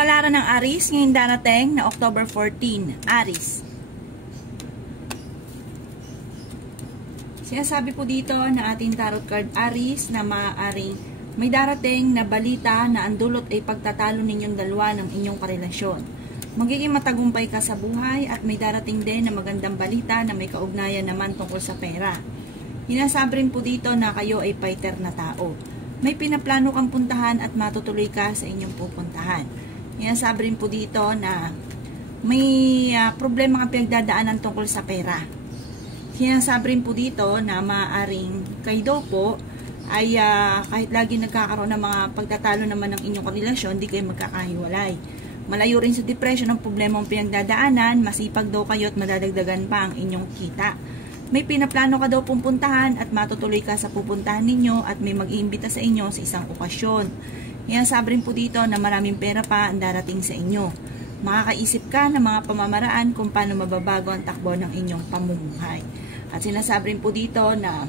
Kapalaran ng Aries ngayong darating na October 14. Aries. Sinasabi po dito na ating tarot card Aries na maaaring may darating na balita na ang dulot ay pagtatalo ninyong dalawa ng inyong karelasyon. Magiging matagumpay ka sa buhay at may darating din na magandang balita na may kaugnayan naman tungkol sa pera. Hinasabi rin po dito na kayo ay fighter na tao. May pinaplano kang puntahan at matutuloy ka sa inyong pupuntahan. Hinasabi rin po dito na may problema kang pinagdadaanan tungkol sa pera. Hinasabi rin po dito na maaaring kayo daw po ay kahit lagi nagkakaroon ng mga pagtatalo naman ng inyong relasyon, di kayo magkakahiwalay. Malayo rin sa depression ang problema ang pinagdadaanan, masipag daw kayo at madadagdagan pa ang inyong kita. May pinaplano ka daw pupuntahan at matutuloy ka sa pupuntahan ninyo at may mag-iimbita sa inyo sa isang okasyon. Hinasabi rin po dito na maraming pera pa ang darating sa inyo. Makakaisip ka ng mga pamamaraan kung paano mababago ang takbo ng inyong pamumuhay. At sinasabi rin po dito na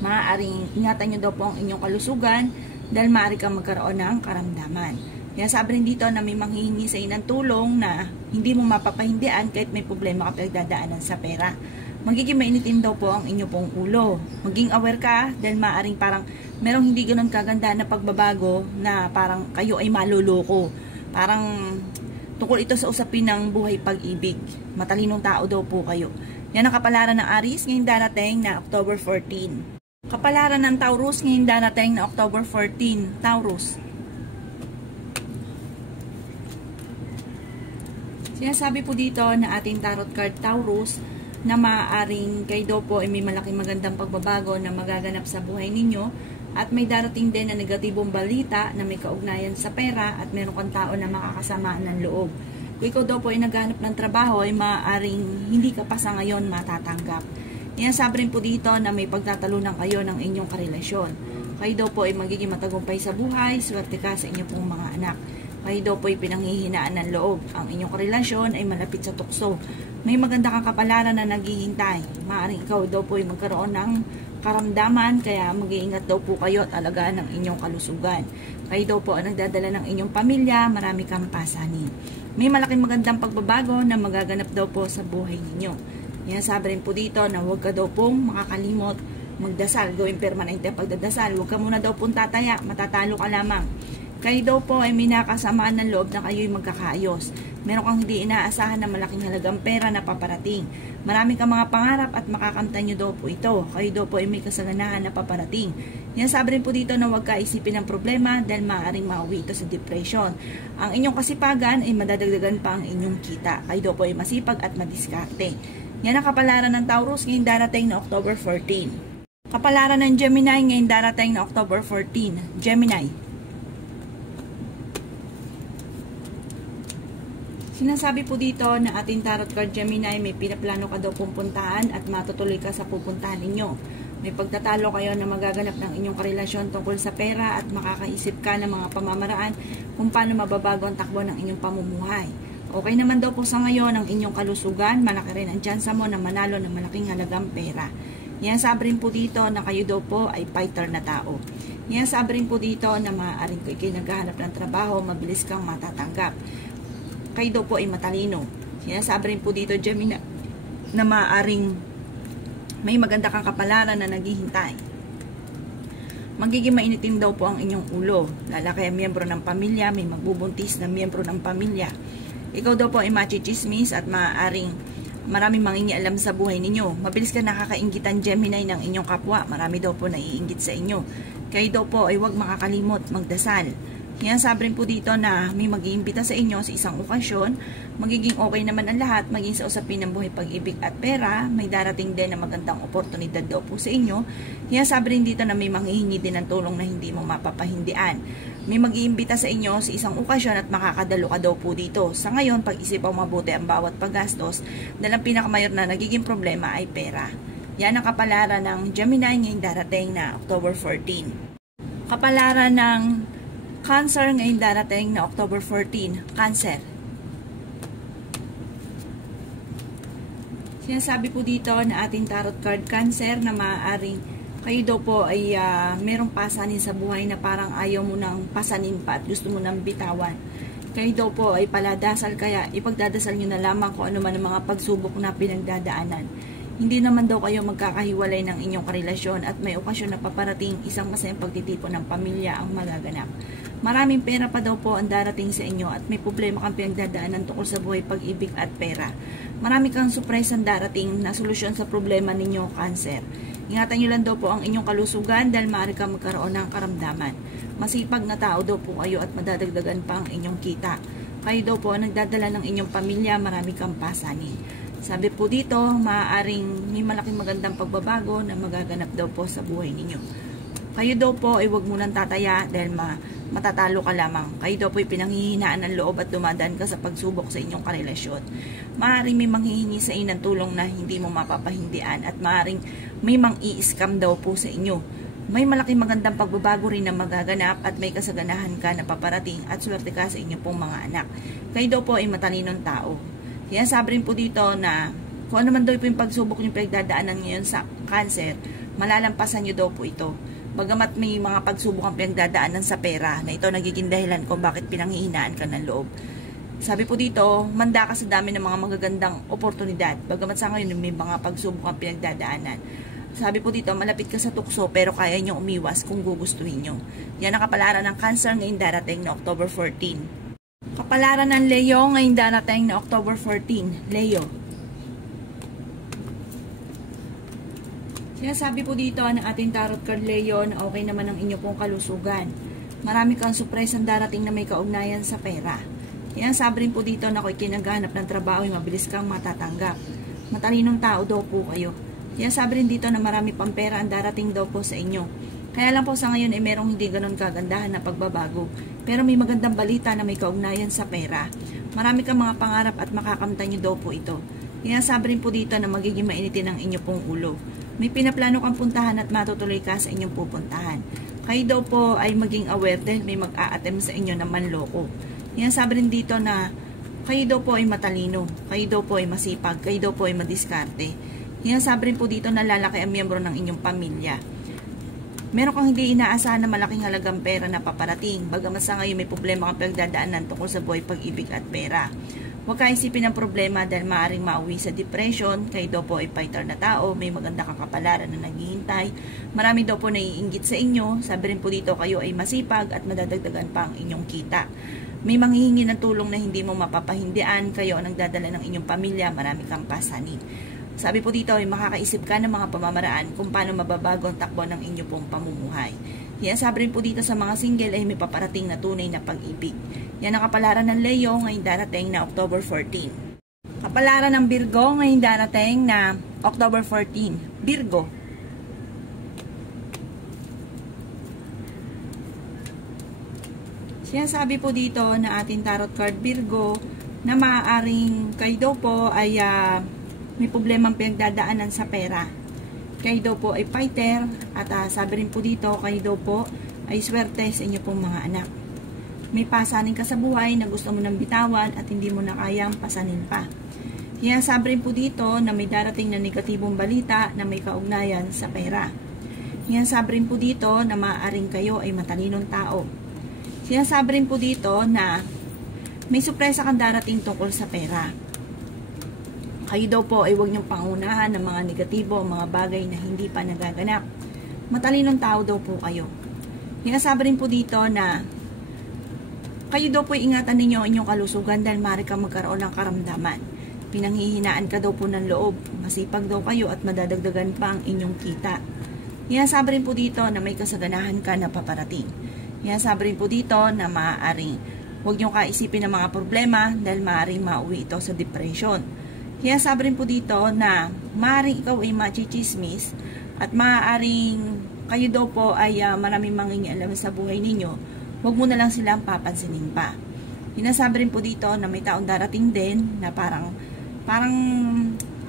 maaaring ingatan nyo daw po ang inyong kalusugan dahil maaari kang magkaroon ng karamdaman. Sinasabi rin dito na may manghihingi sa inyo ng tulong na hindi mo mapapahindian kahit may problema ka pinagdadaanan sa pera. Magiging mainitin daw po ang inyo pong ulo. Maging aware ka dahil maaaring parang merong hindi ganoon kaganda na pagbabago na parang kayo ay maluloko. Parang tungkol ito sa usapin ng buhay pag-ibig. Matalinong tao daw po kayo. Yan ang kapalaran ng Aries ngayong darating na October 14. Kapalaran ng Taurus ngayong darating na October 14. Taurus. Sinasabi po dito na ating tarot card Taurus na maaaring kayo daw po ay may malaking magandang pagbabago na magaganap sa buhay ninyo at may darating din na negatibong balita na may kaugnayan sa pera at meron kang tao na makakasamaan ng loob. Kung ikaw daw po ay naghanap ng trabaho ay maaaring hindi ka pa sa ngayon matatanggap. Sinasabi rin po dito na may pagtatalunan kayo ng inyong karelasyon. Kayo daw po ay magiging matagumpay sa buhay, swerte ka sa inyong pong mga anak. Kayo daw po ay pinanghihinaan ng loob. Ang inyong karelasyon ay malapit sa tukso. May maganda kang kapalaran na naghihintay. Maaaring ikaw daw po ay magkaroon ng karamdaman, kaya mag-iingat daw po kayo at alagaan ng inyong kalusugan. Kayo daw po ang nagdadala ng inyong pamilya, marami kang pasanin. May malaking magandang pagbabago na magaganap daw po sa buhay ninyo. Sabi rin po dito na huwag ka daw pong makakalimot magdasal, gawin permanente ang pagdadasal. Huwag ka muna daw pong tataya, matatalo ka lamang. Kayo daw po ay may nakasamaan ng loob na kayo'y magkakaayos. Meron kang hindi inaasahan na malaking halagang pera na paparating. Marami kang mga pangarap at makakamtan nyo daw po ito. Kayo daw po ay may kasaganahan na paparating. Sabi rin po dito na huwag ka isipin ng problema dahil maaaring mauwi ito sa depression. Ang inyong kasipagan ay madadagdagan pa ang inyong kita. Kayo daw po ay masipag at madiskarte. Yan ang kapalaran ng Taurus ngayong darating na October 14. Kapalaran ng Gemini ngayong darating na October 14. Gemini. Sinasabi po dito na ating tarot card Gemini may pinaplano ka daw pupuntahan at matutuloy ka sa pupuntahan ninyo. May pagtatalo kayo na magaganap ng inyong karelasyon tungkol sa pera at makakaisip ka ng mga pamamaraan kung paano mababago ang takbo ng inyong pamumuhay. Okay naman daw po sa ngayon ang inyong kalusugan, malaki rin ang tsansa mo na manalo ng malaking halagang pera. Sabi rin po dito na kayo daw po ay fighter na tao. Sabi rin po dito na maaaring kayo naghahanap ng trabaho, mabilis kang matatanggap. Kayo daw po ay matalino. Sinasabi rin po dito, Gemini, na maaaring may maganda kang kapalaran na naghihintay. Magiging mainitin daw po ang inyong ulo. Lalaki ang miyembro ng pamilya, may magbubuntis na miyembro ng pamilya. Ikaw daw po ay machichismis at maaaring maraming mangingialam sa buhay ninyo. Mabilis ka nakakainggitan, Gemini, ng inyong kapwa. Marami daw po naiinggit sa inyo. Kayo daw po ay huwag makakalimot magdasal. Sabi rin po dito na may mag-iimbita sa inyo sa isang okasyon, magiging okay naman ang lahat, maging sa usapin ng buhay pag-ibig at pera, may darating din na magandang oportunidad daw po sa inyo. Sabi rin dito na may manghihingi din ng tulong na hindi mo mapapahindian. May mag-iimbita sa inyo sa isang okasyon at makakadalo ka daw po dito. Sa ngayon, pag-isipaw mabuti ang bawat paggastos dahil ang pinakamayor na nagiging problema ay pera. Yan ang kapalaran ng Gemini ngayong darating na October 14. Kapalaran ng Cancer ngayong darating na October 14. Cancer. Sinasabi po dito na ating tarot card Cancer na maaaring kayo daw po ay merong pasanin sa buhay na parang ayaw mo nang pasanin pa at gusto mo nang bitawan. Kayo daw po ay paladasal, kaya ipagdadasal nyo na lamang kung ano man ang mga pagsubok na pinagdadaanan. Hindi naman daw kayo magkakahiwalay ng inyong karelasyon at may okasyon na paparating isang masayang pagtitipon ng pamilya ang magaganap. Maraming pera pa daw po ang darating sa inyo at may problema kang pinagdadaanan tungkol sa buhay, pag-ibig at pera. Marami kang surprise ang darating na solusyon sa problema ninyo, Cancer. Ingatan nyo lang daw po ang inyong kalusugan dahil maaari kang magkaroon ng karamdaman. Masipag na tao daw po kayo at madadagdagan pa ang inyong kita. Kayo daw po ang nagdadala ng inyong pamilya, marami kang pasanin. Sabi po dito, maaaring may malaking magandang pagbabago na magaganap daw po sa buhay ninyo. Kayo daw po ay huwag munang tataya dahil matatalo ka lamang. Kayo daw po ay pinanghihinaan ng loob at dumadaan ka sa pagsubok sa inyong karelasyon. Maaaring may manghihingi sa inyo ng tulong na hindi mo mapapahindian at maaaring may mang-i-scam daw po sa inyo. May malaking magandang pagbabago rin na magaganap at may kasaganahan ka na paparating at swerte ka sa inyong pong mga anak. Kayo daw po ay matalinong tao. Kaya sabi rin po dito na kung ano man daw po yung pagsubok yung pinagdadaanan ngayon sa Cancer, malalampasan nyo daw po ito. Bagamat may mga pagsubok ang pinagdadaanan sa pera na ito nagiging dahilan kung bakit pinanghihinaan ka ng loob. Sabi po dito, manda ka sa dami ng mga magagandang oportunidad. Bagamat sa ngayon may mga pagsubok ang pinagdadaanan. Sabi po dito, malapit ka sa tukso pero kaya nyo umiwas kung gugustuhin nyo. Yan ang kapalaran ng Cancer ngayong darating na October 14. Kapalaran ng Leo ngayong darating na October 14. Leo. Sinasabi po dito ng ating tarot card Leo na okay naman ang inyo pong kalusugan. Marami kang surprise ang darating na may kaugnayan sa pera. Yan sabi rin po dito na kung ikinaghanap ng trabaho ay mabilis kang matatanggap. Matalinong tao daw po kayo. Yan sabi rin dito na marami pang pera ang darating daw po sa inyo. Kaya lang po sa ngayon ay merong hindi ganun kagandahan na pagbabago. Pero may magandang balita na may kaugnayan sa pera. Marami kang mga pangarap at makakamtan nyo daw po ito. Yan sabi rin po dito na magiging mainitin ang inyo pong ulo. May pinaplano kang puntahan at matutuloy ka sa inyong pupuntahan. Kayo daw po ay maging aware dahil may mag-a-attempt sa inyo na manloko. Yan sabi rin dito na kayo daw po ay matalino, kayo daw po ay masipag, kayo daw po ay madiskarte. Yan sabi rin po dito na lalaki ang miyembro ng inyong pamilya. Meron kang hindi inaasahan na malaking halagang pera na paparating. Bagamat sa ngayon may problema kang pinagdadaanan tungkol sa buhay, pag-ibig at pera. Huwag ka isipin ang problema dahil maaaring mauwi sa depression. Kayo daw po ay fighter na tao, may maganda kang kapalaran na naghihintay. Marami daw po naiinggit sa inyo. Sabi rin po dito kayo ay masipag at madadagdagan pa ang inyong kita. May manghihingi ng tulong na hindi mo mapapahindian. Kayo ang nagdadala ng inyong pamilya, marami kang pasanin. Sabi po dito ay makakaisip ka ng mga pamamaraan kung paano mababago ang takbo ng inyo pong pamumuhay. Yan sabi rin po dito sa mga single ay may paparating na tunay na pag-ibig. Yan ang kapalaran ng Leo ngayong darating na October 14. Kapalaran ng Virgo ngayong darating na October 14. Virgo. Sinasabi po dito na ating tarot card Virgo na maaaring kayo daw po ay may problemang pinagdadaanan sa pera. Kayo daw po ay fighter at sabi rin po dito kayo daw po ay swerte sa inyo pong mga anak. May pasanin ka sa buhay na gusto mo nang bitawan at hindi mo na kayang pasanin pa. Kaya sabi rin po dito na may darating na negatibong balita na may kaugnayan sa pera. Kaya sabi rin po dito na maaaring kayo ay matalinong tao. Sinasabi rin po dito na may sorpresa kang darating tungkol sa pera. Kayo daw po ay huwag niyong pangunahan ng mga negatibo, mga bagay na hindi pa nagaganap. Matalinong tao daw po kayo. Sinasabi rin po dito na kayo daw po ingatan ninyo ang inyong kalusugan dahil maaari kang magkaroon ng karamdaman. Pinanghihinaan ka daw po ng loob. Masipag daw kayo at madadagdagan pa ang inyong kita. Sinasabi rin po dito na may kasaganahan ka na paparating. Sinasabi rin po dito na maaaring huwag niyong kaisipin ng mga problema dahil maaaring mauwi ito sa depression. Kaya sabi rin po dito na maaaring ikaw ay machichismis at maaaring kayo daw po ay maraming mangingialam sa buhay ninyo. Huwag mo na lang silang papansinin pa. Sinasabi rin po dito na may taong darating din na parang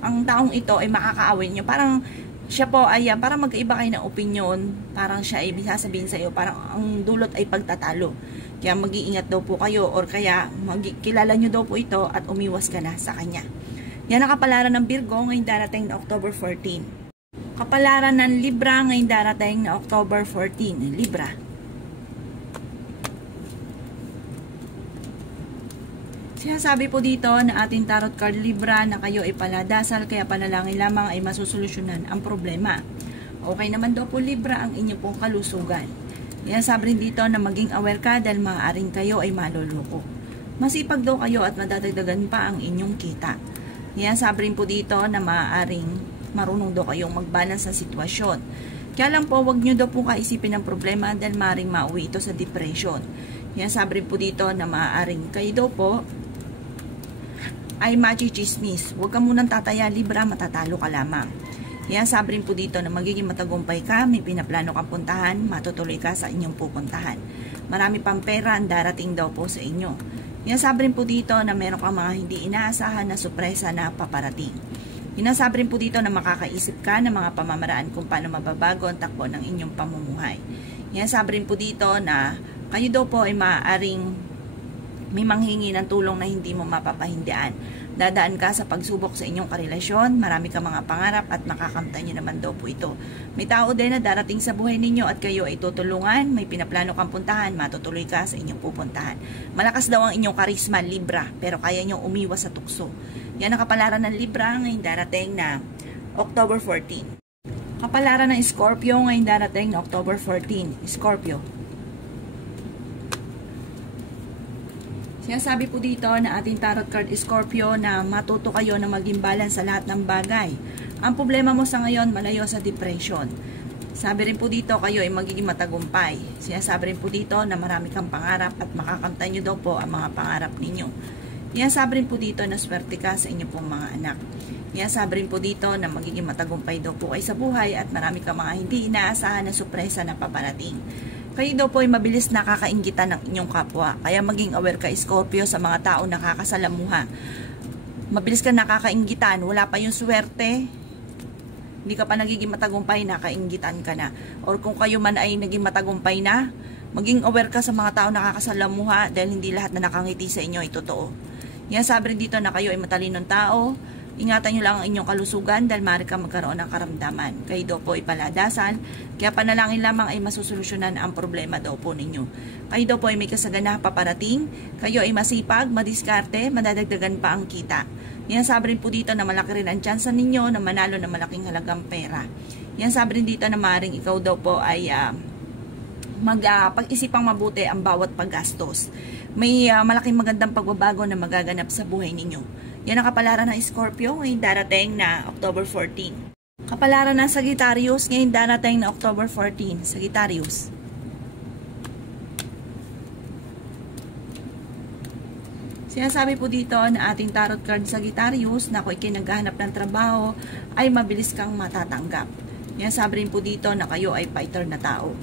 ang taong ito ay makakaawin nyo. Parang siya po ay parang magkaiba kayo ng opinion. Parang siya ay sasabihin sa iyo parang ang dulot ay pagtatalo. Kaya mag-iingat daw po kayo or kaya kilala nyo daw po ito at umiwas ka na sa kanya. Yan ang kapalaran ng Virgo ngayong darating na October 14. Kapalaran ng Libra ngayong darating na October 14. Libra. Sinasabi po dito na ating tarot card Libra na kayo ay paladasal kaya panalangin lamang ay masusolusyonan ang problema. Okay naman daw po Libra ang inyong pong kalusugan. Sinasabi rin dito na maging aware ka dahil maaaring kayo ay maluloko. Masipag daw kayo at madadagdagan pa ang inyong kita. Sinasabi rin po dito na maaaring marunong daw kayong magbalance sa sitwasyon. Kaya lang po, wag nyo daw po kaisipin ang problema dahil maaaring mauwi ito sa depression. Sinasabi rin po dito na maaaring kayo daw po ay machichismis. Huwag ka munang tataya Libra, matatalo ka lamang. Sabi rin po dito na magiging matagumpay ka, may pinaplano kang puntahan, matutuloy ka sa inyong pupuntahan. Marami pang pera ang darating daw po sa inyo. Sabi rin po dito na meron kang mga hindi inaasahan na sorpresa na paparating. Sabi rin po dito na makakaisip ka ng mga pamamaraan kung paano mababago ang takbo ng inyong pamumuhay. Sabi rin po dito na kayo daw po ay maaaring may manghingi ng tulong na hindi mo mapapahindian. Dadaan ka sa pagsubok sa inyong karelasyon, marami ka mga pangarap at makakamtan nyo naman daw po ito. May tao din na darating sa buhay ninyo at kayo ay tutulungan, may pinaplano kang puntahan, matutuloy ka sa inyong pupuntahan. Malakas daw ang inyong karisma Libra, pero kaya nyo umiwas sa tukso. Yan ang kapalaran ng Libra ngayon darating na October 14. Kapalaran ng Scorpio ngayon darating na October 14. Scorpio. Sinasabi po dito na ating tarot card Scorpio na matuto kayo na maging balance sa lahat ng bagay. Ang problema mo sa ngayon, malayo sa depression. Sabi rin po dito, kayo ay magiging matagumpay. Sinasabi rin po dito na marami kang pangarap at makakamtan nyo daw po ang mga pangarap ninyo. Sinasabi rin po dito na swerte ka sa inyong pong mga anak. Sinasabi rin po dito na magiging matagumpay daw po kayo sa buhay at marami kang mga hindi inaasahan na sorpresa na paparating. Kayo daw po ay mabilis nakakainggitan ng inyong kapwa. Kaya maging aware ka Scorpio sa mga tao nakakasalamuha. Mabilis ka nakakainggitan, wala pa yung swerte. Hindi ka pa nagiging matagumpay, nakainggitan ka na. Or kung kayo man ay naging matagumpay na, maging aware ka sa mga tao nakakasalamuha dahil hindi lahat na nakangiti sa inyo ay totoo. Sabi rin dito na kayo ay matalinong tao. Ingatan nyo lang ang inyong kalusugan dahil maaari ka magkaroon ng karamdaman. Kayo daw po ay paladasan, kaya panalangin lamang ay masusolusyonan ang problema daw po ninyo. Kayo daw po ay may kasagana paparating, kayo ay masipag, madiskarte, madadagdagan pa ang kita. Sabi rin po dito na malaki rin ang tsansa ninyo na manalo ng malaking halagang pera. Sabi rin dito na maaaring ikaw daw po ay pag-isipang mabuti ang bawat paggastos. May malaking magandang pagbabago na magaganap sa buhay ninyo. Yan ang kapalaran ng Scorpio ngayon darating na October 14. Kapalaran ng Sagittarius ngayon darating na October 14. Sagittarius. Sinasabi po dito na ating tarot card Sagittarius na kung ikinaghahanap ng trabaho ay mabilis kang matatanggap. Sabi rin po dito na kayo ay fighter na tao.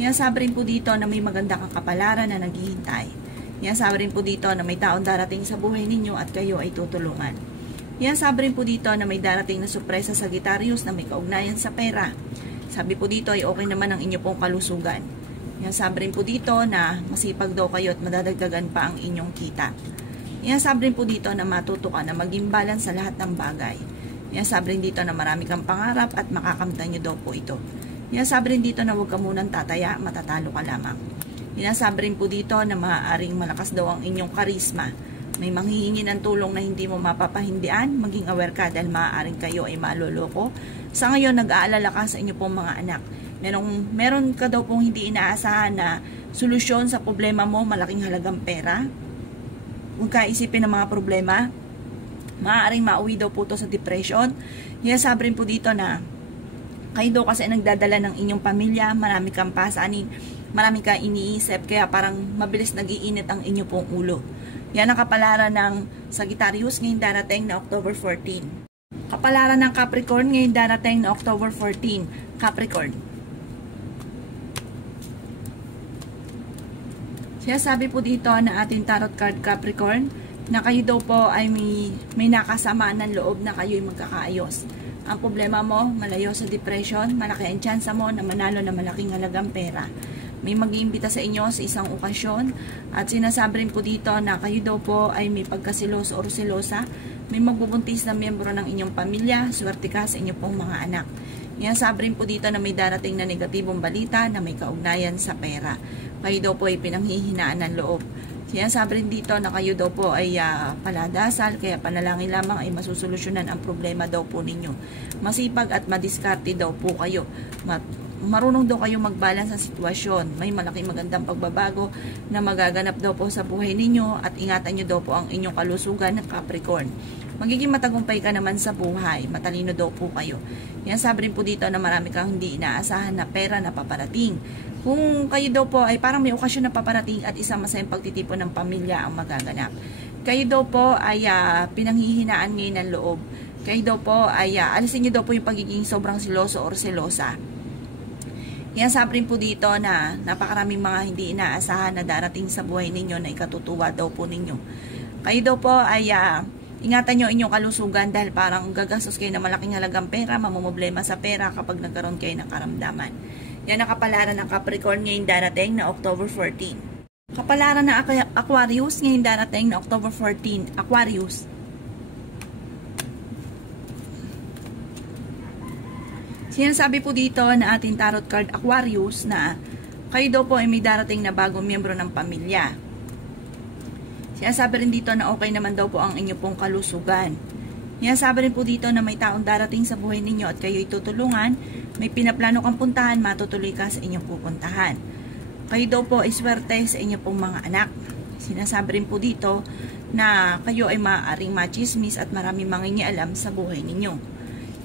Sabi rin po dito na may maganda kang kapalaran na naghihintay. Sabi rin po dito na may taong darating sa buhay ninyo at kayo ay tutulungan. Sabi rin po dito na may darating na sorpresa sa Sagittarius na may kaugnayan sa pera. Sabi po dito ay okay naman ang inyo pong kalusugan. Sabi rin po dito na masipag daw kayo at madadagdagan pa ang inyong kita. Sabi rin po dito na matuto ka na maging balance sa lahat ng bagay. Sabi rin dito na marami kang pangarap at makakamtan nyo daw po ito. Sabi rin dito na huwag ka munang tataya, matatalo ka lamang. Sabi rin po dito na maaaring malakas daw ang inyong karisma. May manghihingi ng tulong na hindi mo mapapahindian, maging aware ka dahil maaaring kayo ay maloloko. Sa ngayon, nag-aalala ka sa inyo pong mga anak. Meron ka daw pong hindi inaasahan na solusyon sa problema mo, malaking halagang pera. Huwag ka isipin ng mga problema. Maaaring mauwi daw po ito sa depression. Sabi rin po dito na kayo daw kasi nagdadala ng inyong pamilya, marami kang pasanin, marami kang iniisip, kaya parang mabilis nag-iinit ang inyo pong ulo. Yan ang kapalaran ng Sagittarius ngayon darating na October 14. Kapalaran ng Capricorn ngayon darating na October 14. Capricorn. Sabi po dito na ating tarot card Capricorn na kayo daw po ay may nakasamaan ng loob na kayo ay magkakaayos. Ang problema mo, malayo sa depression, malaki ang tsansa mo na manalo na malaking halagang pera. May mag-iimbita sa inyo sa isang okasyon at sinasabi rin po dito na kayo daw po ay may pagkasiloso o selosa. May magbubuntis na miyembro ng inyong pamilya, swerte ka sa inyong pong mga anak. Sabi rin po dito na may darating na negatibong balita na may kaugnayan sa pera. Kayo daw po ay pinanghihinaan ng loob. Sinasabi rin dito na kayo daw po ay paladasal, kaya panalangin lamang ay masusolusyonan ang problema daw po ninyo. Masipag at madiskarte daw po kayo. Marunong daw kayo mag-balance sa sitwasyon. May malaking magandang pagbabago na magaganap daw po sa buhay ninyo at ingatan nyo daw po ang inyong kalusugan ng Capricorn. Magiging matagumpay ka naman sa buhay. Matalino daw po kayo. Yan, sabi rin po dito na marami kang hindi inaasahan na pera na paparating. Kung kayo daw po ay parang may okasyon na paparating at isang masayang pagtitipon ng pamilya ang magaganap. Kayo daw po ay pinanghihinaan ngayon ng loob. Kayo daw po ay alisin nyo daw po yung pagiging sobrang siloso or selosa. Yan, sabi rin po dito na napakaraming mga hindi inaasahan na darating sa buhay ninyo na ikatutuwa daw po ninyo. Kayo daw po ay ingatan nyo inyong kalusugan dahil parang gagastos kayo ng malaking halagang pera, mamumblema sa pera kapag nagkaroon kayo ng karamdaman. Yan ang kapalaran ng Capricorn ngayon darating na October 14. Kapalaran ng Aquarius ngayon darating na October 14. Aquarius. Sinasabi po dito na ating tarot card Aquarius na kayo daw po ay may darating na bagong miyembro ng pamilya. Sinasabi rin dito na okay naman daw po ang inyo pong kalusugan. Sinasabi rin po dito na may taong darating sa buhay ninyo at kayo itutulungan, may pinaplano kang puntahan, matutuloy ka sa inyong pupuntahan. Kayo daw po ay swerte sa inyong pong mga anak. Sinasabi rin po dito na kayo ay maaaring machismis at maraming mangingialam sa buhay ninyo.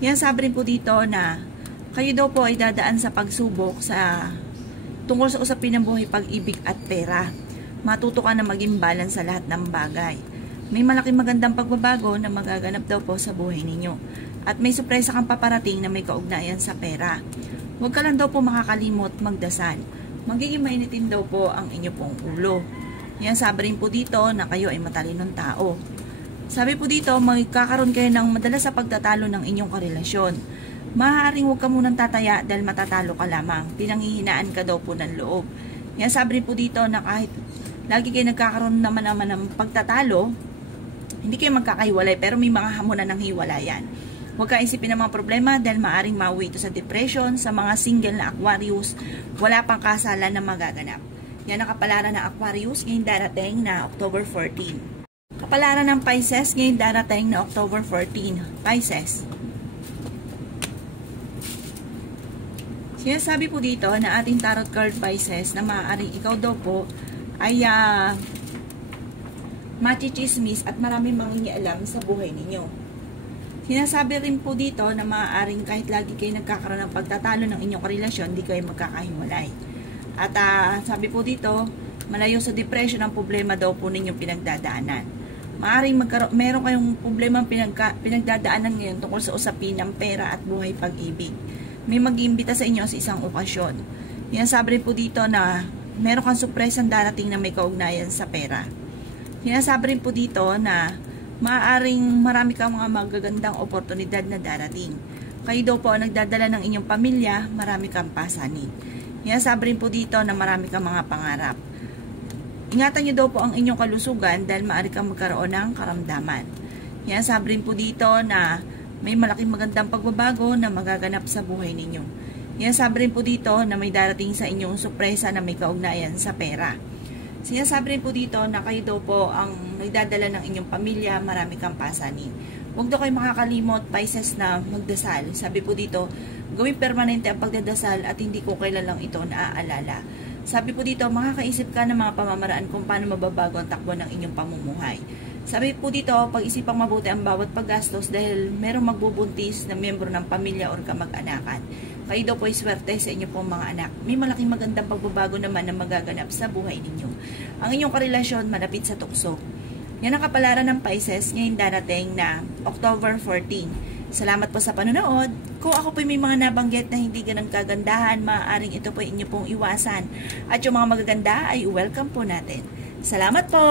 Sinasabi rin po dito na kayo daw po ay dadaan sa pagsubok tungkol sa usapin ng buhay, pag-ibig at pera. Matuto ka na maging balance sa lahat ng bagay. May malaking magandang pagbabago na magaganap daw po sa buhay ninyo. At may sorpresa kang paparating na may kaugnayan sa pera. Huwag ka lang daw po makakalimot magdasal. Magiging mainitin daw po ang inyo pong ulo. Yan, sabi rin po dito na kayo ay matalinong tao. Sabi po dito, magkakaroon kayo ng madalas sa pagtatalo ng inyong karelasyon. Maaaring huwag ka munang tataya dahil matatalo ka lamang. Pinanghihinaan ka daw po ng loob. Yan, sabi rin po dito na kahit lagi kayo nagkakaroon naman ng pagtatalo, hindi kayo magkakahiwalay pero may mga hamunan ng hiwalayan. Huwag ka isipin ng mga problema dahil maaaring mauwi ito sa depression. Sa mga single na Aquarius, wala pang kasalan na magaganap. Yan ang kapalaran ng Aquarius ngayong darating na October 14. Kapalaran ng Pisces ngayong darating na October 14. Pisces. Sinasabi po dito na ating tarot card Pisces na maaaring ikaw daw po ay machichismis at maraming mangingialam sa buhay ninyo. Sinasabi rin po dito na maaaring kahit lagi kayo nagkakaroon ng pagtatalo ng inyong karelasyon, di kayo magkakahiwalay. At sabi po dito, malayo sa depression ang problema daw po ninyong pinagdadaanan. Maaaring meron kayong problema pinagdadaanan ngayon tungkol sa usapin ng pera at buhay pag-ibig. May mag-iimbita sa inyo sa isang okasyon. Yan, sabi rin po dito na meron kang surpresang darating na may kaugnayan sa pera. Sinasabi rin po dito na maaaring marami kang mga magagandang oportunidad na darating. Kayo daw po ang nagdadala ng inyong pamilya, marami kang pasanin. Sinasabi rin po dito na marami kang mga pangarap. Ingatan nyo daw po ang inyong kalusugan dahil maaari kang magkaroon ng karamdaman. Sinasabi rin po dito na may malaking magandang pagbabago na magaganap sa buhay ninyo. Sinasabi rin po dito na may darating sa inyong sorpresa na may kaugnayan sa pera. Sinasabi rin po dito na kayo daw po ang nagdadala ng inyong pamilya, marami kang pasanin. Huwag daw kayo makakalimot, Pisces, na magdasal. Sabi po dito, gawing permanente ang pagdadasal at hindi ko kailan lang ito naaalala. Sabi po dito, makakaisip ka ng mga pamamaraan kung paano mababago ang takbo ng inyong pamumuhay. Sabi po dito, pag-isipang mabuti ang bawat paggastos dahil merong magbubuntis na miyembro ng pamilya or kamag-anakan. Kayo daw po ay swerte sa inyo pong mga anak. May malaking magandang pagbabago naman na magaganap sa buhay ninyo. Ang inyong karelasyon malapit sa tukso. Yan ang kapalaran ng Pisces ngayong darating na October 14. Salamat po sa panonood. Kung ako po may mga nabanggit na hindi ganang kagandahan, maaaring ito po inyo pong iwasan. At yung mga magaganda ay welcome po natin. Salamat po!